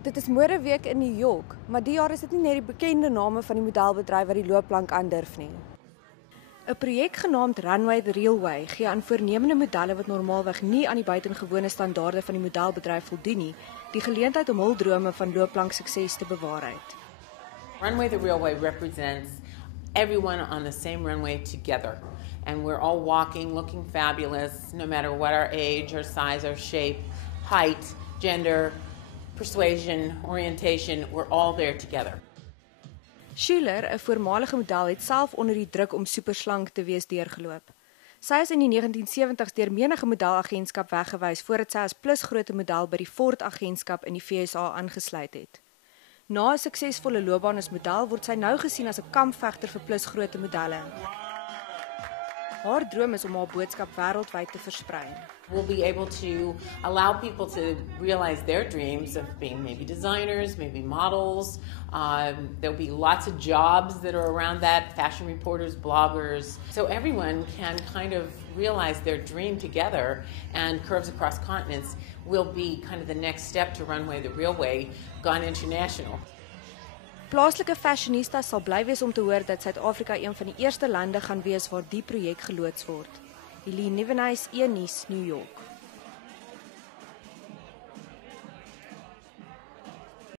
Dit is Modeweek in New York, maar die jaar is dit nie net die bekende name van die modelbedryf wat die loopplank aandurf nie. 'n Projek genaamd Runway the Real Way gee aan voornemende modelle wat normaalweg nie aan die buitengewone standaarde van die modelbedryf voldoen nie, die geleentheid om hul drome van loopplank sukses te bewaarheid. Runway the Real Way represents everyone on the same runway together. And we're all walking, looking fabulous, no matter what our age, our size, our shape, height, gender, persuasion, orientation, we're all there together. Schuler, 'n voormalige model, het self onder die druk om superslank te wees deurgeloop. Sy is in die 1970s deur menige modelagentskap weggewys voordat sy as plusgrootte model by die Ford agentskap in die VSA aangesluit het. Na 'n suksesvolle loopbaan as model word sy nou gesien as 'n kampvegter vir plusgrootte modelle. Haar droom is om haar boodskap wêreldwyd te versprei. We'll be able to allow people to realize their dreams of being maybe designers, maybe models. There'll be lots of jobs that are around that, fashion reporters, bloggers. So everyone can kind of realize their dream together, and Curves Across Continents will be kind of the next step to Runway the Real Way, gone international. Plaaslike fashionistas sal bly wees om te hoor dat Suid-Afrika een van die eerste lande gaan wees waar die projek geloods word. Helene Nieuwenhuys, E-nuus, New York.